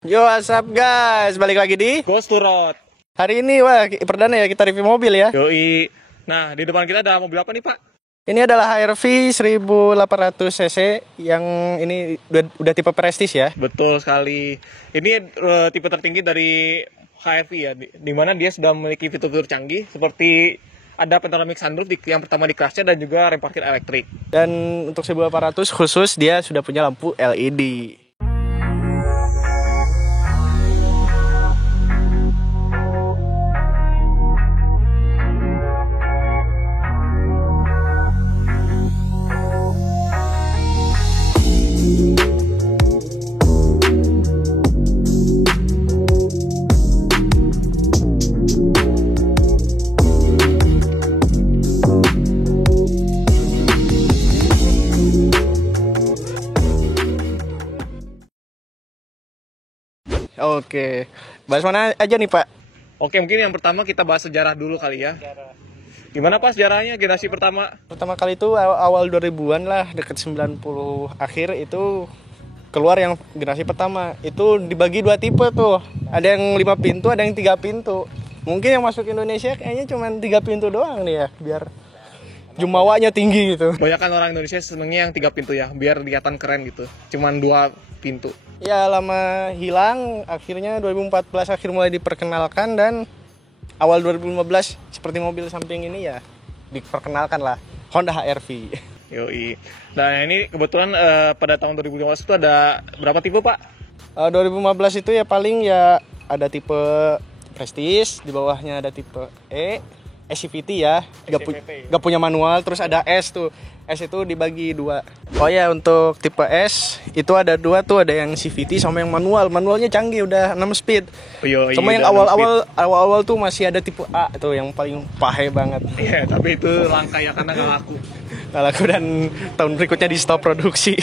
Yo, what's up guys? Balik lagi di Ghost to Road. hari ini, wah, perdana ya kita review mobil ya. Yoi. Nah, di depan kita ada mobil apa nih, Pak? Ini adalah HRV 1800 cc yang ini udah tipe Prestige ya. Betul sekali. Ini tipe tertinggi dari HRV ya, di mana dia sudah memiliki fitur-fitur canggih seperti ada panoramic sunroof yang pertama di kelasnya dan juga rem parkir elektrik. Dan untuk 1800 khusus dia sudah punya lampu LED. Oke, bahas mana aja nih Pak? Oke, mungkin yang pertama kita bahas sejarah dulu kali ya. Gimana Pak sejarahnya generasi pertama? Pertama kali itu awal 2000-an lah, deket 90 akhir itu keluar yang generasi pertama. Itu dibagi dua tipe tuh. Ada yang 5 pintu, ada yang 3 pintu. Mungkin yang masuk Indonesia kayaknya cuma 3 pintu doang nih ya, biar jumawanya tinggi gitu. Banyak kan orang Indonesia senengnya yang 3 pintu ya, biar kelihatan keren gitu. Cuman 2 pintu. Ya lama hilang, akhirnya 2014 akhir mulai diperkenalkan dan awal 2015 seperti mobil samping ini ya diperkenalkan lah, Honda HR-V. Yoi. Nah ini kebetulan pada tahun 2015 itu ada berapa tipe Pak? 2015 itu ya paling ya ada tipe Prestige, di bawahnya ada tipe E, SCVT ya, gak punya manual, terus ada S tuh. S itu dibagi 2. Oh ya, untuk tipe S itu ada 2 tuh, ada yang CVT sama yang manual. Manualnya canggih, udah 6 speed. Cuma yang awal-awal tuh masih ada tipe A tuh yang paling pahe banget. Iya, tapi itu langka ya karena nggak laku. Nggak laku dan tahun berikutnya di stop produksi.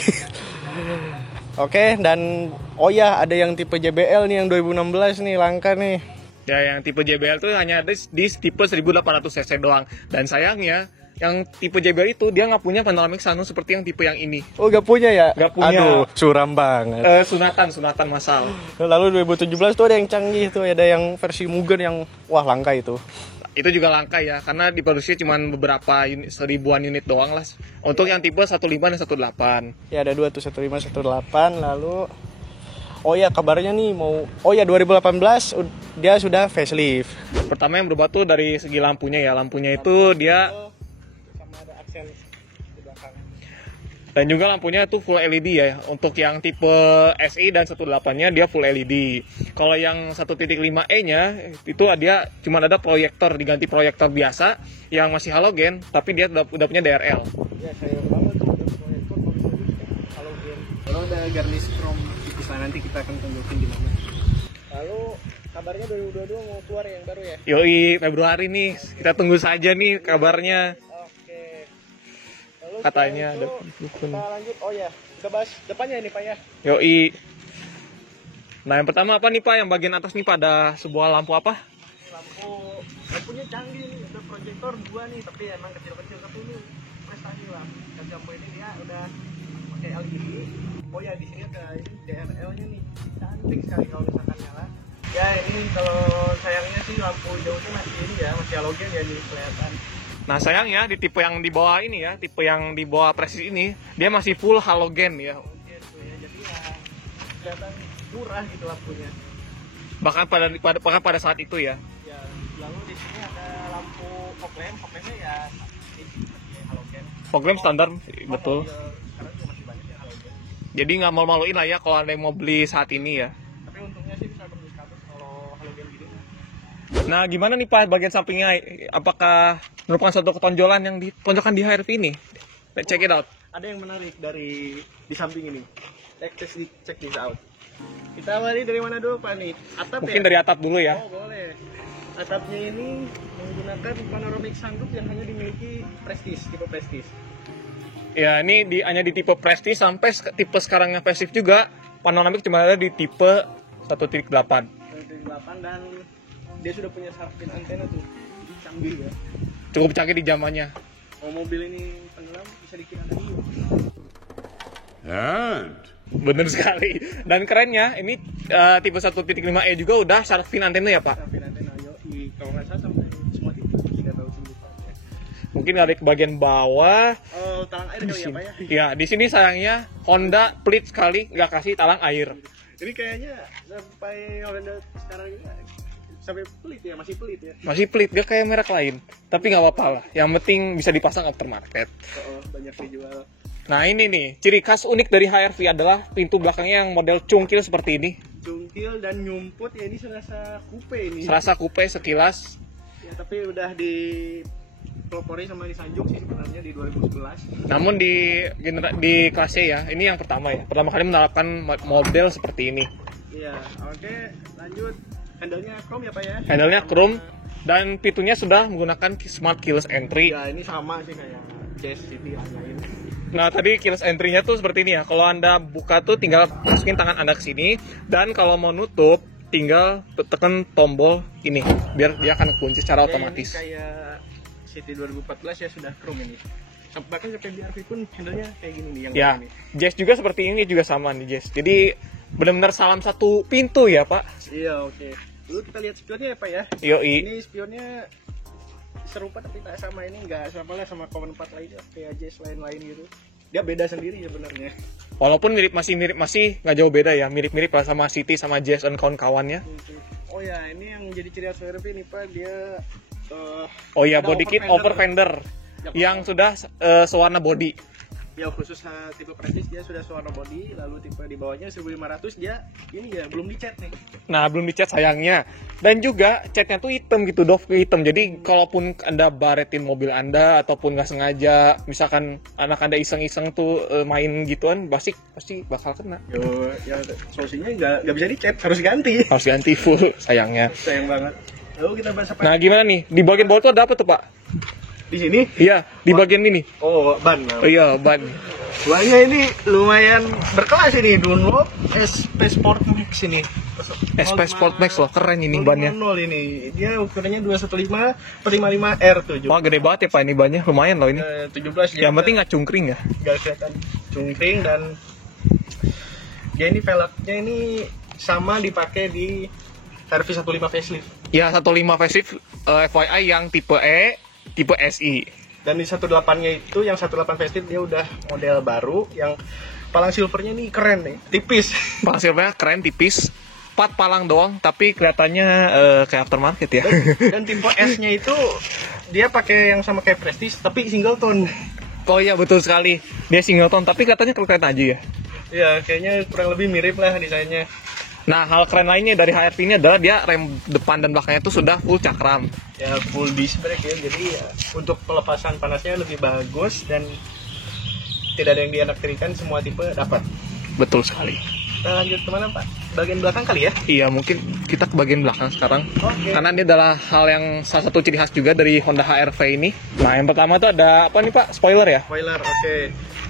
Oke, dan oh ya ada yang tipe JBL nih yang 2016 nih langka nih. Ya, yang tipe JBL tuh hanya ada di tipe 1800 cc doang. Dan sayangnya yang tipe JBL itu dia nggak punya panoramic sunroof seperti yang tipe yang ini. Oh, nggak punya ya? Nggak punya. Aduh, suram banget. Sunatan masal. Lalu 2017 tuh ada yang canggih tuh, ada yang versi Mugen yang wah langka itu. Itu juga langka ya, karena diproduksi cuma beberapa unit, 1000-an unit doang lah. Untuk yang tipe 15 dan 18. Ya ada 2 tuh, 15, 18, lalu oh ya kabarnya nih mau, oh ya 2018 dia sudah facelift. Pertama yang berubah tuh dari segi lampunya ya, lampunya itu dia sama ada aksen di belakang. dan juga lampunya itu full LED ya. Untuk yang tipe SI dan 18-nya dia full LED. Kalau yang 1.5E-nya itu dia cuma ada proyektor, diganti proyektor biasa yang masih halogen, tapi dia udah punya DRL. Ya saya banget tuh ada proyektor halogen. Kalau ada garnish chrome tipis lah, nanti kita akan tunjukin di mana. Lalu kabarnya 2022 mau keluar yang baru ya? Yoi, Februari nih. Kita tunggu saja nih kabarnya. Oke. Lalu Katanya ada. kita lanjut, oh ya kita bahas depannya ini Pak ya. Yoi. Nah yang pertama apa nih Pak? Yang bagian atas nih Pak ada sebuah lampu apa? Lampunya canggih nih, ada proyektor 2 nih, tapi emang kecil-kecil, tapi ini prestasi lah. Dan lampu ini dia udah pakai LED. Oh ya di sini ada ini DRL-nya nih, cantik sekali kalau misalkan nyala. Ya ini kalau sayangnya sih lampu jauhnya masih ini ya, masih halogen ya, jadi kelihatan. Nah sayangnya di tipe yang di bawah ini ya, tipe yang di bawah Prestige ini dia masih full halogen ya. Oke tuh ya, jadi ya kelihatan murah gitu lampunya. Bahkan pada saat itu ya. Ya, lalu di sini ada lampu fog lampnya ya masih halogen. Fog lamp standar betul. Sekarang juga masih banyak yang halogen. Jadi nggak malu-maluin lah ya kalau ada yang mau beli saat ini ya. Tapi untungnya sih bisa tembus ke atas kalau halogen gini. Nah gimana nih Pak bagian sampingnya? Apakah merupakan suatu ketonjolan yang ditonjolkan di HRV ini? Let's check it out. Ada yang menarik dari di samping ini. Check this out. Kita awali dari mana dulu Pak nih? Atap Mungkin ya? dari atap dulu ya. Oh boleh. Atapnya ini menggunakan panoramic sunroof yang hanya dimiliki Prestige, tipe Prestige. Ya ini hanya di tipe Prestige sampai tipe sekarang yang facelift juga panoramic cuma ada di tipe 1.8. 1.8 dan dia sudah punya sarfin antena tuh. Canggih ya. Cukup canggih di zamannya. Kalau mobil ini tenggelam bisa dikira tadi. And Bener sekali. Dan kerennya ini tipe 1.5e juga udah shark fin antena ya Pak? Shark fin antena, kalau nggak salah sampai semua tipe, tidak tahu sih lupa. Mungkin ada ke bagian bawah. Oh, talang air kali ya Pak ya? Ya, di sini sayangnya Honda pelit sekali nggak kasih talang air. Ini kayaknya sampai Honda sekarang ini sampai pelit ya, masih pelit ya. Masih pelit, gak kayak merek lain. Tapi nggak apa-apa lah. Yang penting bisa dipasang aftermarket. Oh, banyak dijual. Nah ini nih, ciri khas unik dari HR-V adalah pintu belakangnya yang model cungkil seperti ini. Cungkil dan nyumput ya, ini serasa coupe ini. Serasa coupe sekilas. Ya, tapi udah dipelopori sama disanjung sih sebenarnya di 2011. Namun di kelas C ya, ini yang pertama ya. Pertama kali menerapkan model seperti ini. Iya, oke, lanjut. Handle-nya chrome ya Pak ya? Handle-nya chrome dan pintunya sudah menggunakan smart keyless entry. Ya, ini sama sih kayak Jazz City lain. Nah, tadi keyless entry-nya tuh seperti ini ya. Kalau Anda buka tuh tinggal masukin tangan Anda ke sini, dan kalau mau nutup tinggal tekan tombol ini biar dia akan kunci secara otomatis. Ini kayak City 2014 ya, sudah chrome ini. Bahkan sampai BRV pun handle-nya kayak gini nih yang ya, ini. Jazz juga seperti ini, juga sama nih Jazz. Jadi benar-benar salam satu pintu ya Pak. Iya, oke. Dulu kita lihat spionnya ya Pak ya. Yoi. Ini spionnya serupa tapi tak sama, ini nggak sama lah sama Common 4 lainnya kayak Jazz lain-lain gitu. Dia beda sendiri ya sebenarnya. Walaupun mirip masih nggak jauh beda ya, mirip-mirip lah sama City sama Jazz dan kawan-kawannya. Oh ya, ini yang jadi ciri khas HRV nih Pak, dia oh ya, body kit over fender yang sudah sewarna body. Ya khusus tipe Prestige dia sudah sewarna body, lalu tipe di bawahnya 1500 dia ini ya belum dicat nih. Nah, belum dicat sayangnya. Dan juga catnya tuh hitam gitu, doff hitam. Jadi kalaupun Anda baretin mobil Anda ataupun nggak sengaja, misalkan anak Anda iseng-iseng tuh main gituan, pasti bakal kena. Yo, ya solusinya nggak bisa dicat, harus ganti. Harus ganti full, sayangnya. Sayang banget. Lalu kita bahas apa? Nah, gimana nih? Di bagian bawah tuh ada apa tuh, Pak? Di sini? Iya, di bagian ini. Oh, ban. Oh iya, ban. Bannya ini lumayan berkelas ini, Dunlop SP Sport Max ini. SP Sport Max loh, keren ini bannya. 0 ini. Dia ukurannya 215/55R tuh. Wah, gede banget ya Pak ini bannya, lumayan loh ini. 17. Yang penting nggak cungkring ya. Nggak kelihatan cungkring, dan ya ini velgnya ini sama dipakai di RV 15 facelift. Ya, 15 facelift FYI yang tipe E, tipe SI. Dan di 18-nya itu, yang 18 facelift dia udah model baru, yang palang silvernya ini keren nih, tipis. Palang silvernya keren, tipis. 4 palang doang, tapi kelihatannya kayak aftermarket ya. Dan tipe S-nya itu dia pakai yang sama kayak Prestige, tapi single tone. Oh iya, betul sekali. Dia single tone, tapi kelihatannya keren aja ya. Ya, kayaknya kurang lebih mirip lah desainnya. Nah, hal keren lainnya dari HR-V ini adalah dia rem depan dan belakangnya itu sudah full cakram. Ya, full disc brake ya, jadi ya, untuk pelepasan panasnya lebih bagus dan tidak ada yang dianaktirikan, semua tipe dapat. Betul sekali. Kita lanjut kemana Pak? Bagian belakang kali ya? Iya, mungkin kita ke bagian belakang sekarang. Oke. Karena ini adalah hal yang salah satu ciri khas juga dari Honda HR-V ini. Nah, yang pertama tuh ada apa nih Pak? Spoiler ya? Spoiler, oke.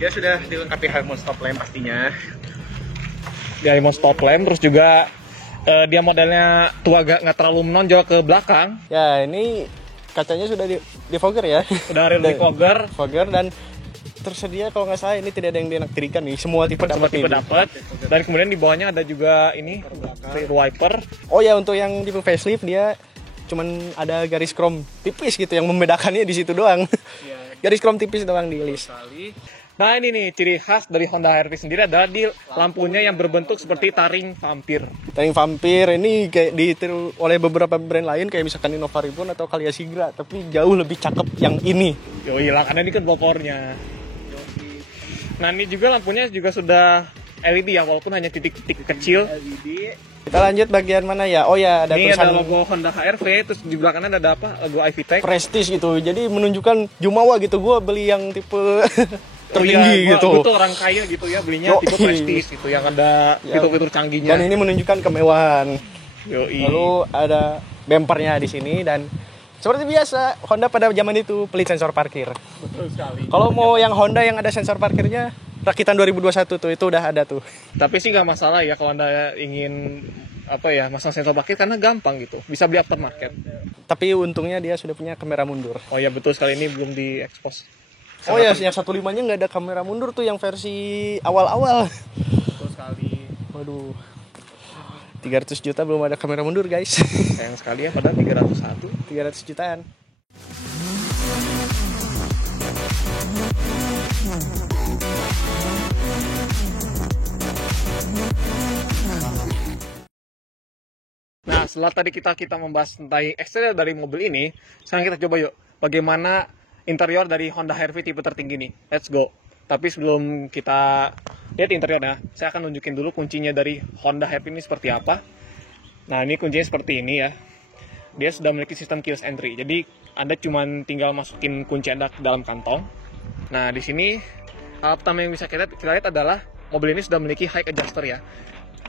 Dia sudah dilengkapi helmet stop lamp pastinya. Dia remote stop lamp, terus juga dia modelnya tua, nggak terlalu menonjol ke belakang. Ya, ini kacanya sudah di fogger ya. Udah real fogger. Fogger, dan tersedia kalau nggak salah ini tidak ada yang dianaktirikan nih, semua tipe dapat. Dan kemudian di bawahnya ada juga ini rear wiper. Oh ya, untuk yang tipe facelift dia cuman ada garis chrome tipis gitu, yang membedakannya di situ doang. Ya. Garis chrome tipis doang di list. Nah, ini nih ciri khas dari Honda HR-V sendiri adalah di lampunya yang berbentuk seperti taring vampir. Taring vampir ini kayak ditiru oleh beberapa brand lain kayak misalkan Innova Ribbon atau Calya Sigra, tapi jauh lebih cakep yang ini. Yoi lah, karena ini kan blokornya. Nah, ini juga lampunya juga sudah LED ya, walaupun hanya titik-titik kecil. LED. Kita lanjut bagian mana ya? Oh ya, ada ini tulisan ada logo Honda HR-V, terus di belakangnya ada apa? Logo Ivy-Tech. Prestige gitu. Jadi menunjukkan Jumawa gitu. Gua beli yang tipe tertinggi iya, gitu. Gue tuh orang kaya gitu ya, belinya tipe Prestige gitu, yang ada fitur-fitur canggihnya. Dan ini menunjukkan kemewahan. Yoi. Lalu ada bempernya di sini, dan seperti biasa Honda pada zaman itu pelit sensor parkir. Betul sekali. Kalau mau yang Honda yang ada sensor parkirnya rakitan 2021 tuh, itu udah ada tuh. Tapi sih nggak masalah ya kalau Anda ingin apa ya, masang sensor parkir, karena gampang gitu, bisa beli aftermarket. Tapi untungnya dia sudah punya kamera mundur. Oh ya, betul sekali, ini belum diekspos. Oh ya, yang 15-nya nggak ada kamera mundur tuh, yang versi awal-awal. Waduh. 300 juta belum ada kamera mundur, guys. Sayang sekali ya, padahal 301. 300 jutaan. Nah, setelah tadi kita membahas tentang eksterior dari mobil ini, sekarang kita coba yuk bagaimana interior dari Honda HR-V tipe tertinggi ini. Let's go. Tapi sebelum kita lihat interiornya, saya akan nunjukin dulu kuncinya dari Honda HR-V ini seperti apa. Nah, ini kuncinya seperti ini ya. Dia sudah memiliki sistem keyless entry. Jadi, Anda cuma tinggal masukin kunci Anda ke dalam kantong. Nah, di sini hal pertama yang bisa kita lihat adalah mobil ini sudah memiliki high adjuster ya.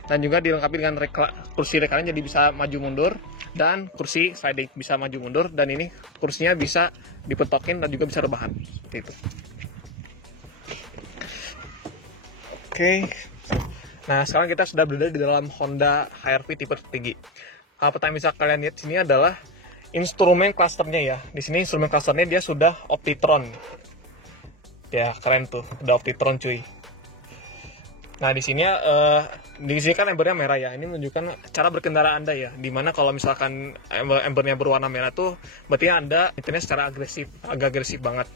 Dan juga dilengkapi dengan kursi rekanan jadi bisa maju mundur, dan kursi sliding bisa maju mundur, dan ini kursinya bisa dipetokin dan juga bisa rebahan seperti itu. Oke. Nah, sekarang kita sudah berada di dalam Honda HR-V tipe tertinggi. Apa yang bisa kalian lihat sini adalah instrumen clusternya ya. Di sini instrumen clusternya dia sudah Optitron. Ya, keren tuh, udah Optitron cuy. Nah, di sini kan embernya merah ya. Ini menunjukkan cara berkendara Anda ya. Dimana kalau misalkan embernya berwarna merah tuh berarti Anda nyetirnya secara agresif, agak agresif banget.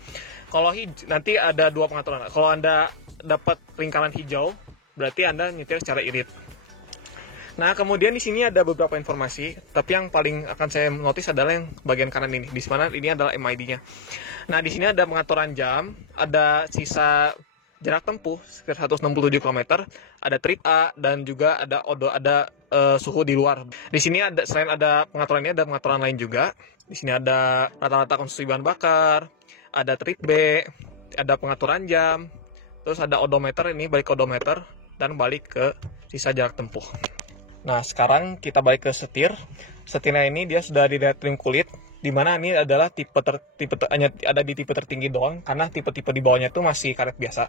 Kalau nanti ada dua pengaturan. Kalau Anda dapat lingkaran hijau, berarti Anda nyetir secara irit. Nah, kemudian di sini ada beberapa informasi, tapi yang paling akan saya notice adalah yang bagian kanan ini. Di mana ini adalah MID-nya. Nah, di sini ada pengaturan jam, ada sisa jarak tempuh sekitar 167 km, ada trip A, dan juga ada suhu di luar. Di sini ada, selain ada pengaturan ini, ada pengaturan lain juga. Di sini ada rata-rata konsumsi bahan bakar, ada trip B, ada pengaturan jam, terus ada odometer, ini balik ke odometer, dan balik ke sisa jarak tempuh. Nah, sekarang kita balik ke setir. Setirnya ini dia sudah di trim kulit, di mana ini adalah hanya ada di tipe tertinggi doang, karena tipe-tipe di bawahnya itu masih karet biasa.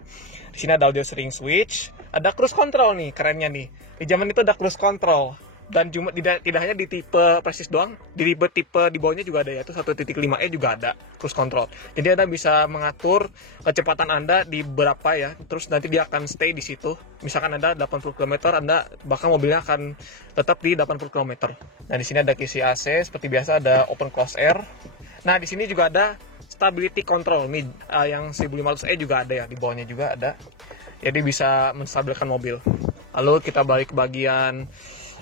Di sini ada audio steering switch, ada cruise control nih, kerennya nih. Di zaman itu ada cruise control. Dan cuma tidak hanya di tipe Prestige doang, di tipe di bawahnya juga ada, yaitu 1.5e juga ada cruise control. Jadi Anda bisa mengatur kecepatan Anda di berapa ya, terus nanti dia akan stay di situ. Misalkan Anda 80 km, Anda bahkan mobilnya akan tetap di 80 km. Nah, di sini ada kisi AC, seperti biasa ada open close air. Nah, di sini juga ada stability control, yang 1500e juga ada ya, di bawahnya juga ada. Jadi bisa menstabilkan mobil. Lalu kita balik ke bagian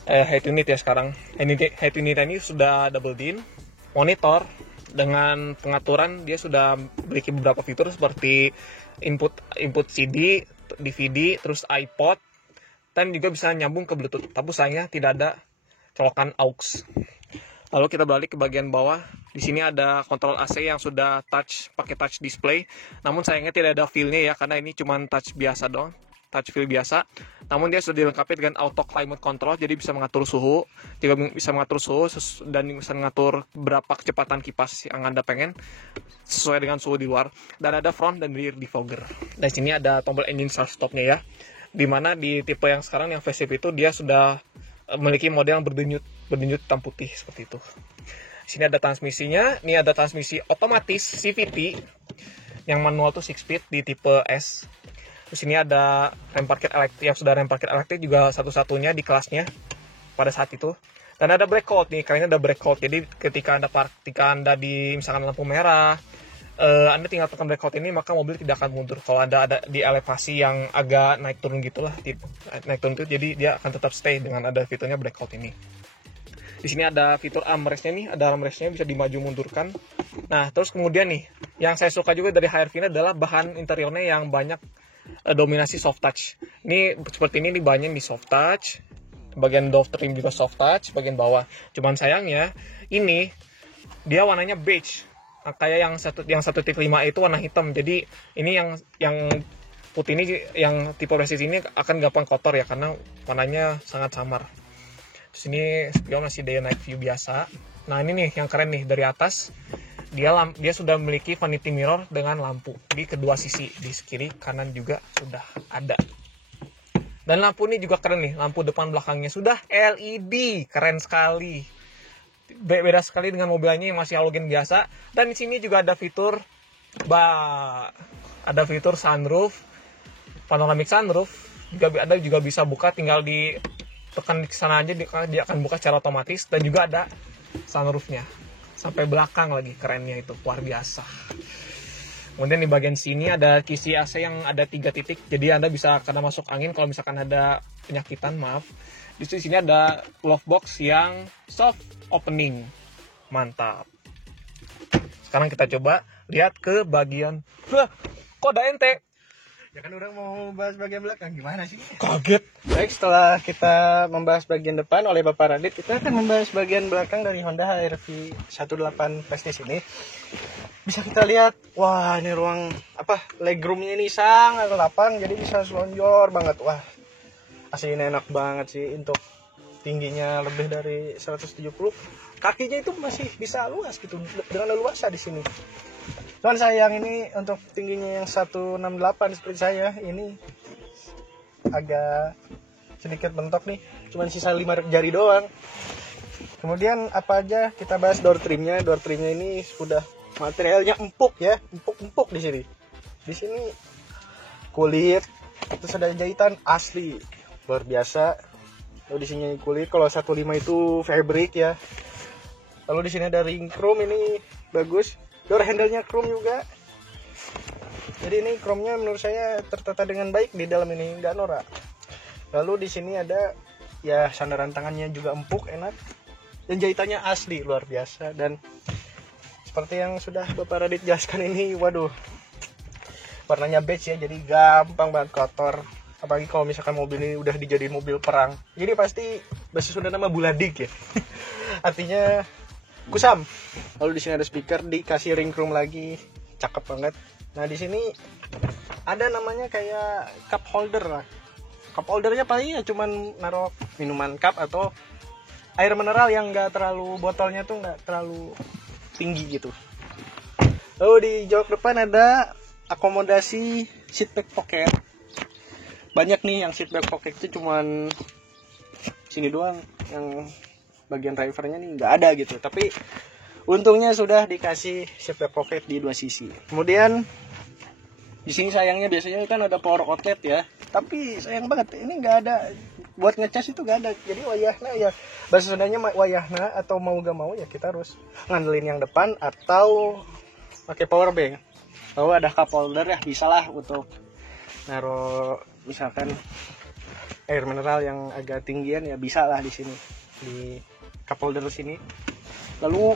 head unit ya sekarang. Head unit ini sudah double din, monitor dengan pengaturan, dia sudah memiliki beberapa fitur seperti input CD, DVD, terus iPod, dan juga bisa nyambung ke Bluetooth. Tapi sayangnya tidak ada colokan aux. Lalu kita balik ke bagian bawah. Di sini ada kontrol AC yang sudah pakai touch display. Namun sayangnya tidak ada feel-nya ya, karena ini cuma touch biasa doang. Touch feel biasa, namun dia sudah dilengkapi dengan auto climate control, jadi bisa mengatur suhu, dan bisa mengatur berapa kecepatan kipas yang Anda pengen sesuai dengan suhu di luar. Dan ada front dan rear defogger. Dan sini ada tombol engine start stopnya ya, dimana di tipe yang sekarang yang facelift itu dia sudah memiliki model yang berdenyut hitam putih seperti itu. Di sini ada transmisinya, ini ada transmisi otomatis CVT yang manual tuh 6 speed di tipe S. Di sini ada rem parkir elektrik, yang sudah rem parkir elektrik juga satu-satunya di kelasnya pada saat itu. Dan ada brake hold nih, kayaknya ada brake hold. Jadi ketika Anda di misalkan lampu merah, Anda tinggal tekan brake hold ini, maka mobil tidak akan mundur. Kalau Anda ada di elevasi yang agak naik turun gitulah, naik turun itu, jadi dia akan tetap stay dengan ada fiturnya brake hold ini. Di sini ada fitur armrestnya nih, ada armrestnya bisa dimaju mundurkan. Nah, terus kemudian nih, yang saya suka juga dari HR-V ini adalah bahan interiornya yang banyak dominasi soft touch. Ini seperti ini banyak di soft touch. Bagian door trim juga soft touch, bagian bawah. Cuman sayangnya ini dia warnanya beige. Kayak yang 1.5 itu warna hitam. Jadi ini yang putih ini, yang tipe Prestige ini akan gampang kotor ya, karena warnanya sangat samar. Terus ini spion masih day night view biasa. Nah, ini nih yang keren nih, dari atas dia sudah memiliki vanity mirror dengan lampu di kedua sisi, di kiri kanan juga sudah ada. Dan lampu ini juga keren nih, lampu depan belakangnya sudah LED, keren sekali. Beda sekali dengan mobilnya yang masih halogen biasa. Dan di sini juga ada fitur sunroof, panoramic sunroof, Anda juga bisa buka, tinggal ditekan ke sana aja, dia akan buka secara otomatis. Dan juga ada sunroofnya sampai belakang lagi, kerennya itu luar biasa. Kemudian di bagian sini ada kisi AC yang ada 3 titik, jadi Anda bisa karena masuk angin kalau misalkan ada penyakitan, maaf. Di sini ada glove box yang soft opening, mantap. Sekarang kita coba lihat ke bagian, kok ada ente? Ya kan orang mau bahas bagian belakang, gimana sih? Kaget. Baik, setelah kita membahas bagian depan oleh Bapak Radit, kita akan membahas bagian belakang dari Honda HR-V 18 Prestige ini. Bisa kita lihat, wah ini ruang legroomnya ini sangat lapang, jadi bisa selonjor banget. Wah, aslinya enak banget sih, untuk tingginya lebih dari 170. Kakinya itu masih bisa luas gitu, dengan leluasa di sini. Cuman sayang ini untuk tingginya yang 168 seperti saya, ini agak sedikit bentok nih, cuman sisa 5 jari doang. Kemudian apa aja, kita bahas door trimnya. Door trimnya ini sudah materialnya empuk ya, empuk di sini. Di sini kulit, terus ada jahitan asli, luar biasa. Lalu di sini kulit, kalau 15 itu fabric ya. Lalu di sini ada ring chrome, ini bagus. Door handle-nya chrome juga. Jadi ini chrome-nya menurut saya tertata dengan baik di dalam ini, nggak norak. Lalu di sini ada ya sandaran tangannya juga empuk, enak. Dan jahitannya asli, luar biasa. Dan seperti yang sudah Bapak Radit jelaskan ini, waduh, warnanya beige ya, jadi gampang banget kotor. Apalagi kalau misalkan mobil ini udah dijadiin mobil perang. Jadi pasti sudah nama buladik ya. Artinya kusam. Lalu di sini ada speaker, dikasih ring chrome lagi, cakep banget. Nah di sini ada namanya kayak cup holder lah. Cup holdernya paling ya cuman naruh minuman cup atau air mineral yang nggak terlalu, botolnya tuh nggak terlalu tinggi gitu. Lalu di jok depan ada akomodasi seat back pocket. Banyak nih yang seat back pocket itu cuman sini doang, yang bagian drivernya nih nggak ada gitu. Tapi untungnya sudah dikasih seat back pocket di 2 sisi. Kemudian di sini sayangnya biasanya kan ada power outlet ya, tapi sayang banget ini nggak ada, buat ngecas itu nggak ada. Jadi wayahna ya, bahasa Sundanya wayahna, atau mau gak mau ya kita harus ngandelin yang depan atau pakai power bank. Lalu ada cup holder ya, bisa lah untuk naruh misalkan air mineral yang agak tinggian ya, bisa lah di sini, di cup holder sini. Lalu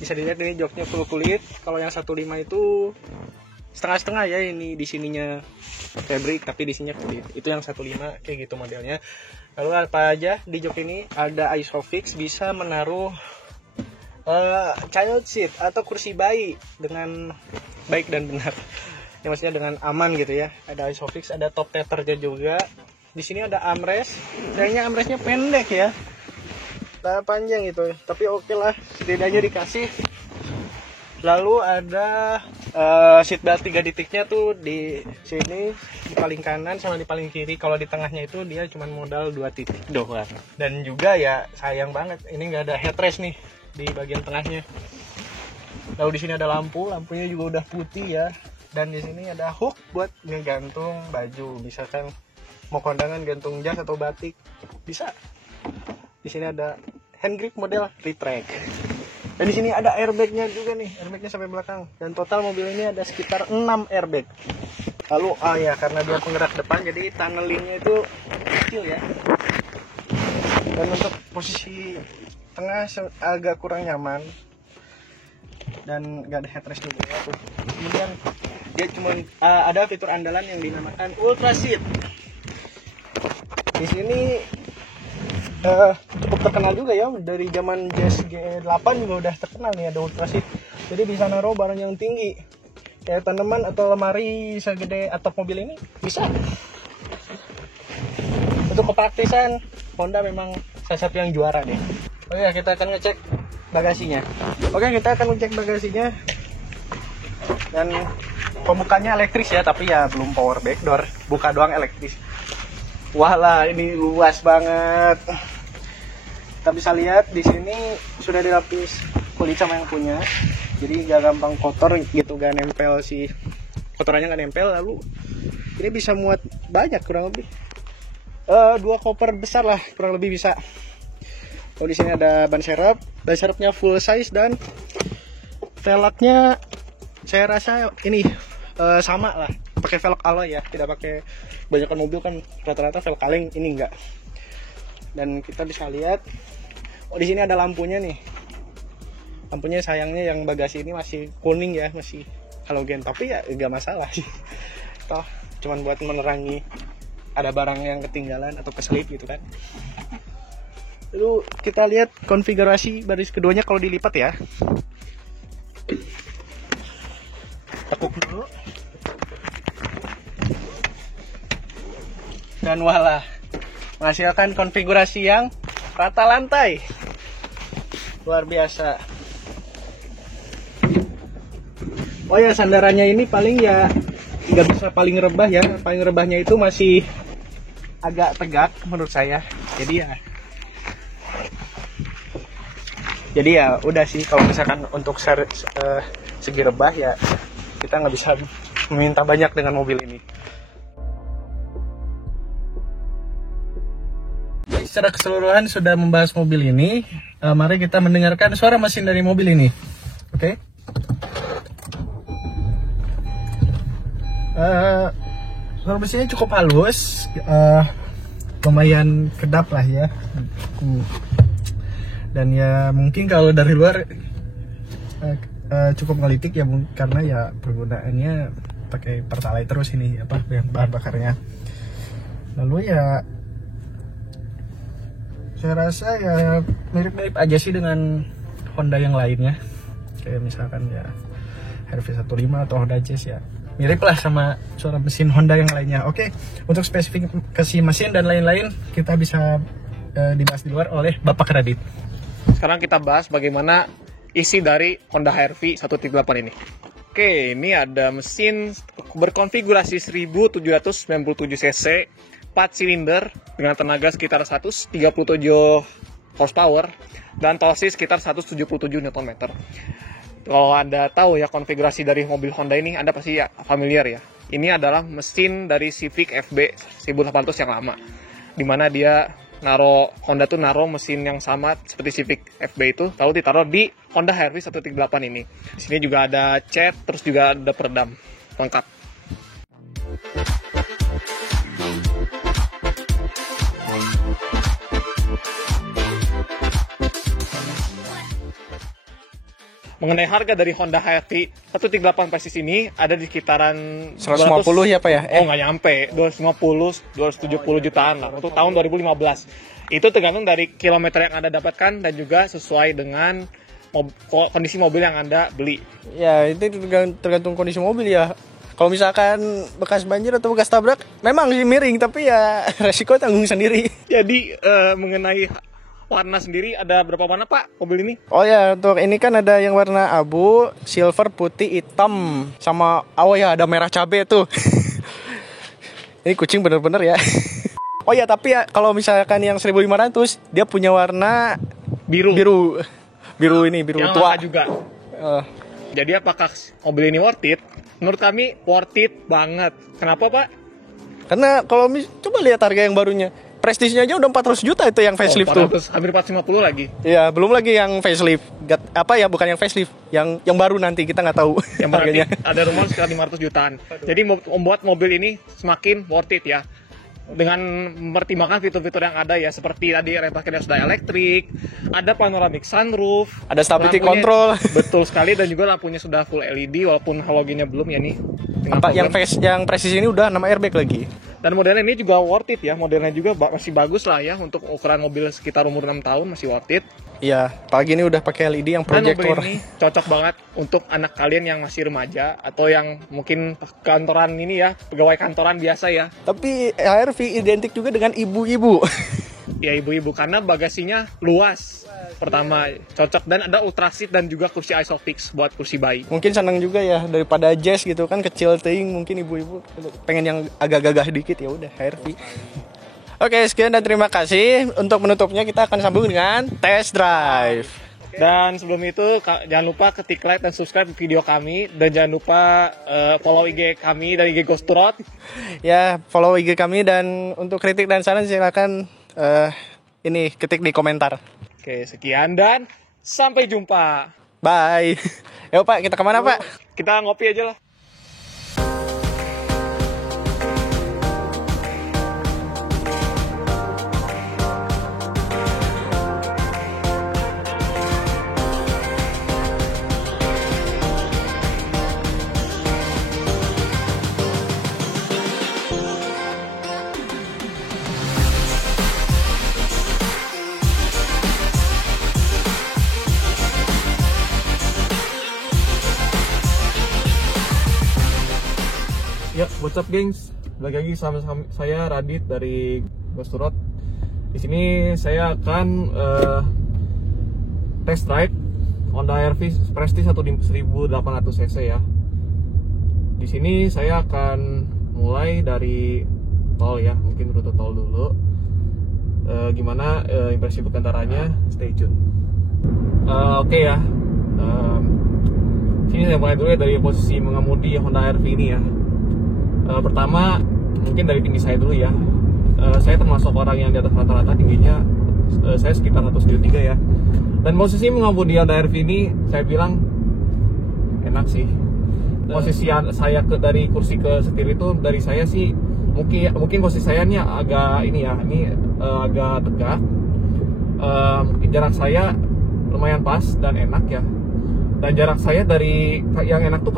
bisa dilihat ini joknya full kulit. Kalau yang 15 itu setengah-setengah ya, ini di sininya fabric tapi di sininya kulit. Itu yang 15 kayak gitu modelnya. Lalu apa aja di jok ini, ada Isofix, bisa menaruh child seat atau kursi bayi dengan baik dan benar. Ini maksudnya dengan aman gitu ya. Ada Isofix, ada top tethernya juga. Di sini ada armrest. Sayangnya armrestnya pendek ya, panjang itu, tapi oke lah, setidaknya dikasih. Lalu ada seat belt 3 titiknya tuh di sini, di paling kanan sama di paling kiri. Kalau di tengahnya itu dia cuma modal 2 titik doang. Dan juga ya sayang banget ini nggak ada headrest nih di bagian tengahnya. Lalu di sini ada lampunya juga udah putih ya. Dan di sini ada hook buat ngegantung baju, misalkan mau kondangan gantung jas atau batik bisa. Di sini ada hand grip model retract. Dan di sini ada airbagnya juga nih, airbagnya sampai belakang. Dan total mobil ini ada sekitar 6 airbag. Lalu karena dia penggerak depan, jadi tunneling-nya itu kecil ya. Dan untuk posisi tengah agak kurang nyaman. Dan gak ada headrest juga ya tuh. Kemudian dia cuma ada fitur andalan yang dinamakan Ultra Seat. Di sini cukup terkenal juga ya, dari zaman Jazz G8 juga udah terkenal nih, ada Ultra Seat. Jadi bisa naruh barang yang tinggi kayak tanaman atau lemari segede atap mobil ini bisa. Untuk kepraktisan Honda memang salah satu yang juara deh. Oke, kita akan ngecek bagasinya. Oke, kita akan ngecek bagasinya. Dan pembukanya elektris ya, tapi ya belum power back door, buka doang elektris. Wah lah, ini luas banget. Kita bisa lihat di sini sudah dilapis kulit sama yang punya, jadi gak gampang kotor gitu, gak nempel sih, kotorannya gak nempel. Lalu Ini bisa muat banyak kurang lebih 2 koper besar lah kurang lebih bisa. Oh, di sini ada ban serepnya full size dan velgnya saya rasa ini sama lah, pakai velg alloy ya, tidak pakai kebanyakan mobil kan rata-rata velg kaleng, ini enggak. Dan kita bisa lihat, oh di sini ada lampunya nih. Lampunya sayangnya yang bagasi ini masih kuning ya, masih halogen, tapi ya enggak masalah sih. Toh cuman buat menerangi ada barang yang ketinggalan atau keselip gitu kan. Lalu kita lihat konfigurasi baris keduanya kalau dilipat ya. Tekuk dulu. Dan walah, menghasilkan konfigurasi yang rata lantai. Luar biasa. Oh ya, sandarannya ini paling ya nggak bisa paling rebah ya. Paling rebahnya itu masih agak tegak menurut saya. Jadi ya udah sih, kalau misalkan untuk segi rebah ya kita nggak bisa meminta banyak dengan mobil ini. Secara keseluruhan sudah membahas mobil ini. Mari kita mendengarkan suara mesin dari mobil ini. Oke? Suara mesinnya cukup halus, lumayan kedap lah ya. Dan ya mungkin kalau dari luar cukup ngelitik ya, karena ya pergunaannya pakai Pertalite terus ini bahan bakarnya. Lalu ya saya rasa ya mirip-mirip aja sih dengan Honda yang lainnya, kayak misalkan ya HRV15 atau Honda Jazz ya, mirip lah sama suara mesin Honda yang lainnya. Oke, untuk spesifikasi mesin dan lain-lain kita bisa dibahas di luar oleh Bapak Radit. Sekarang kita bahas bagaimana isi dari Honda HR-V 1.8 ini. Oke, ini ada mesin berkonfigurasi 1797 cc, 4 silinder dengan tenaga sekitar 137 horsepower dan torsi sekitar 177 Nm. Kalau Anda tahu ya konfigurasi dari mobil Honda ini, Anda pasti ya familiar ya. Ini adalah mesin dari Civic FB 1800 yang lama, dimana dia Honda tuh naro mesin yang sama seperti Civic FB itu, lalu ditaruh di Honda HR-V 1.8 ini. Di sini juga ada cat, terus juga ada peredam lengkap. Mengenai harga dari Honda HR-V 1.8 Prestige ini ada di sekitaran 150 ya Pak ya? Oh nggak nyampe, 250, 270 jutaan lah untuk tahun 2015. Itu tergantung dari kilometer yang Anda dapatkan dan juga sesuai dengan kondisi mobil yang Anda beli. Ya itu tergantung kondisi mobil ya. Kalau misalkan bekas banjir atau bekas tabrak, memang sih miring, tapi ya resiko tanggung sendiri. Jadi mengenai warna sendiri, ada berapa warna Pak mobil ini? Oh ya, untuk ini kan ada yang warna abu, silver, putih, hitam, sama ya ada merah cabe tuh. Ini kucing bener-bener ya. Oh ya, tapi ya kalau misalkan yang 1500 dia punya warna biru ini, biru yang tua juga. Jadi apakah mobil ini worth it? Menurut kami worth it banget. Kenapa Pak? Karena kalau coba lihat harga yang barunya, Prestige-nya aja udah 400 juta itu yang facelift 400, tuh. Hampir 450 lagi. Iya, belum lagi yang facelift. Bukan yang facelift, yang baru nanti kita nggak tahu Yang harganya. Ada rumor sekitar 500 jutaan. Jadi membuat mobil ini semakin worth it ya. Dengan mempertimbangkan fitur-fitur yang ada ya, seperti tadi retakannya sudah elektrik, ada panoramic sunroof, ada stability lampunya, control. Betul sekali, dan juga lampunya sudah full LED walaupun halogennya belum ya nih. Yang Prestige ini udah 6 airbag lagi. Dan modelnya ini juga worth it ya, modelnya juga masih bagus lah ya untuk ukuran mobil sekitar umur 6 tahun, masih worth it. Iya, apalagi ini udah pakai LED yang proyektor. Dan mobil ini cocok banget untuk anak kalian yang masih remaja atau yang mungkin kantoran ini ya, pegawai kantoran biasa ya. Tapi HR-V identik juga dengan ibu-ibu. Ya ibu-ibu, karena bagasinya luas. Pertama, cocok, dan ada ultra seat dan juga kursi Isofix buat kursi bayi. Mungkin senang juga ya, daripada Jazz gitu kan kecil ting, mungkin ibu-ibu pengen yang agak gagah dikit, ya udah HR-V. Oke, sekian dan terima kasih. Untuk menutupnya kita akan sambung dengan test drive. Dan sebelum itu jangan lupa ketik like dan subscribe video kami, dan jangan lupa follow IG kami dari IG Ghost to Road. Ya, follow IG kami, dan untuk kritik dan saran silakan ini ketik di komentar. Oke, sekian dan sampai jumpa. Bye. Yuk Pak, kita kemana Pak? Kita ngopi aja lah. Ya, what's up gengs? Balik lagi sama saya Radit dari Ghost to Road. Di sini saya akan test ride Honda HR-V Prestige 1800 cc ya. Di sini saya akan mulai dari tol ya, mungkin rute tol dulu. Gimana impresi berkendaranya? Stay tune. Oke ya. Sini saya mulai dulu ya dari posisi mengemudi Honda HR-V ini ya. Pertama mungkin dari tinggi saya dulu ya. Saya termasuk orang yang di atas rata-rata tingginya. Saya sekitar 173 ya. Dan posisi mengemudi Honda HR-V ini saya bilang enak sih. Posisi saya dari kursi ke setir itu dari saya sih mungkin posisi saya ini agak ini ya, ini agak tegak. Mungkin jarak saya lumayan pas dan enak ya. Dan jarak saya dari yang enak tuh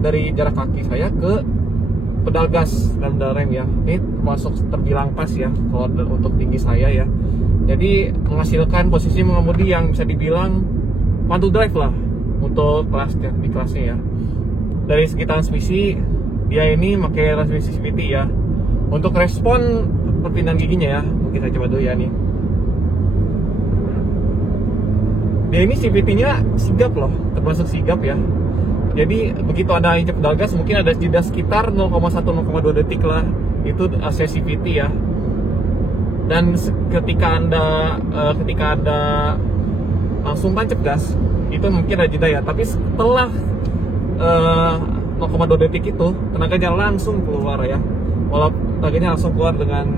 dari jarak kaki saya ke pedal gas dan pedal rem ya. Ini termasuk terbilang pas ya kalau untuk tinggi saya ya. Jadi menghasilkan posisi mengemudi yang bisa dibilang fun to drive lah untuk kelasnya, di kelasnya ya. Dari segi transmisi dia ini pakai transmisi CVT ya. Untuk respon perpindahan giginya ya, mungkin saya coba dulu ya nih. Dia ini CVT-nya sigap loh, termasuk sigap ya. Jadi begitu ada injek pedal gas mungkin ada jeda sekitar 0,1-0,2 detik lah. Itu CVT ya. Dan ketika anda langsung tancap gas itu mungkin ada jeda ya. Tapi setelah 0,2 detik itu tenaganya langsung keluar ya. Walaupun tenaganya langsung keluar dengan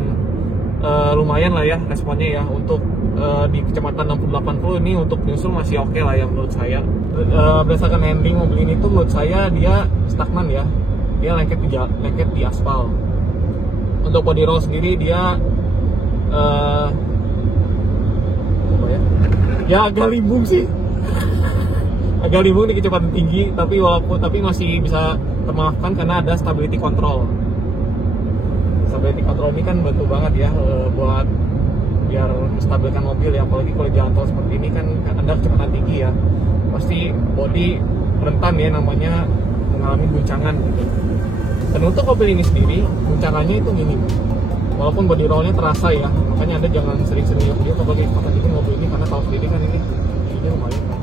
lumayan lah ya responnya ya. Untuk di kecepatan 60-80 ini untuk nyusul masih oke lah ya menurut saya. Berdasarkan handling mobil ini tuh menurut saya dia stagnan ya. Dia lengket di aspal. Untuk body roll sendiri dia ya agak limbung sih. Agak limbung di kecepatan tinggi, tapi masih bisa termaafkan karena ada stability control. Stability control ini kan bantu banget ya buat biar menstabilkan mobil ya, apalagi kalau jalan tol seperti ini kan ada kecepatan tinggi ya, pasti body rentan ya, namanya mengalami guncangan gitu. Dan untuk mobil ini sendiri guncangannya itu minim, walaupun body rollnya terasa ya, makanya Anda jangan sering-sering lihat dia apalagi pas mobil ini karena tahu sendiri kan ini lumayan.